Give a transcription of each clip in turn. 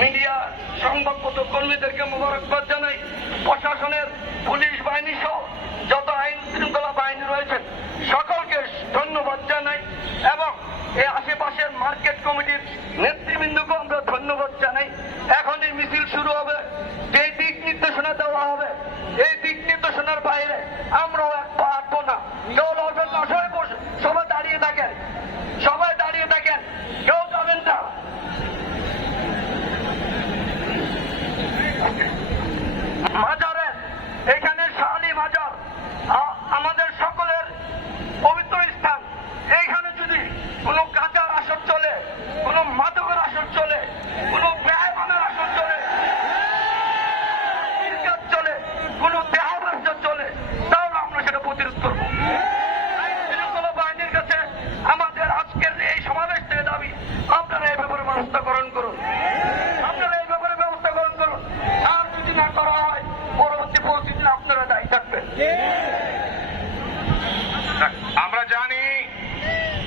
Media সংবাদপত্র কর্মীদেরকে মোবারকবাদ জানাই। প্রশাসনের পুলিশ বাহিনী সহ যত আইন শৃঙ্খলা বাহিনী রয়েছেন সকলকে ধন্যবাদ জানাই এবং এই আশেপাশের মার্কেট কমিটির নেতৃবৃন্দকে আমরা ধন্যবাদ জানাই। এখনই মিছিল শুরু হবে, যে দিক নির্দেশনা দেওয়া হবে এই দিক নির্দেশনার বাইরে আমরাও এক পা হাঁটবো না। কেউ লড়বেন না, সবাই দাঁড়িয়ে থাকেন, সবাই দাঁড়িয়ে থাকেন, কেউ যাবেন না। মাজারের এখানে শাহালি মাজার আমাদের সকলের পবিত্র স্থান। এইখানে যদি কোনো কাঁচার আসর চলে, কোনো মাদকের আসর চলে, কোনো ব্যয়মানের আসর চলে, চলে কোনো দেহাবাস চলে, তাহলে আমরা সেটা প্রতিরোধ করবো। আইনশৃঙ্খলা বাহিনীর কাছে আমাদের আজকের এই সমাবেশ থেকে দাবি, আপনারা এই ব্যাপারে ব্যবস্থা গ্রহণ করুন, আপনারা এই ব্যাপারে ব্যবস্থা গ্রহণ করুন। আর যদি না করা হয় পরবর্তী পরিস্থিতিতে আপনারা দায়ী থাকবেন।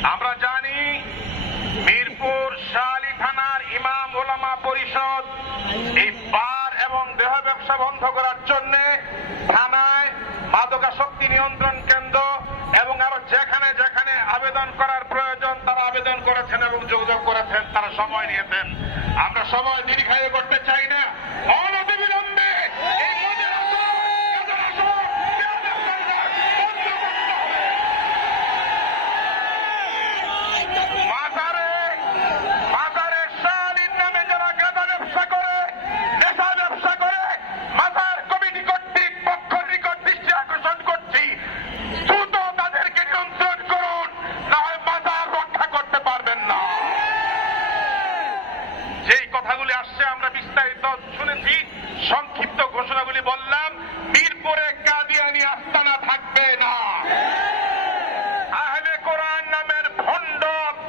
আমরা জানি মিরপুর শাহালি থানার ইমাম ওলামা পরিষদ এই বার এবং দেহ ব্যবসা বন্ধ করার জন্য থানায় মাদকাসক্তি নিয়ন্ত্রণ কেন্দ্র এবং আরো যেখানে যেখানে আবেদন করার প্রয়োজন তারা আবেদন করেছেন এবং যোগাযোগ করেছেন, তারা সময় নিয়েছেন। আমরা সময় দীর্ঘায়ু করতে চাই না, অনতিবিলম্বে এই সংক্ষিপ্ত ঘোষণাগুলি বললাম। মিরপুরে কাদিয়ানি আস্তানা থাকবে না। আহলে কোরআন নামের ভণ্ড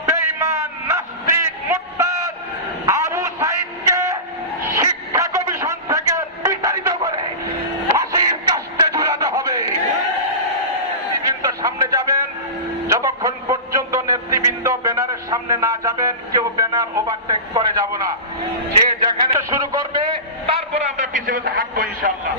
বেঈমান নাস্তিক মুরতাদ আবু সাঈদকে শিক্ষা কমিশন থেকে বিতাড়িত করে ফাঁসির কাস্টে ঝুলাতে হবে। নেতৃবৃন্দ সামনে যাবেন, যতক্ষণ পর্যন্ত নেতৃবৃন্দ ব্যানারের সামনে না যাবেন কেউ ব্যানার ওভারটেক করে যাব না। যে যেখানে শুরু করবে তারপরে আমরা পিছিয়ে হাঁটবো ইনশাআল্লাহ।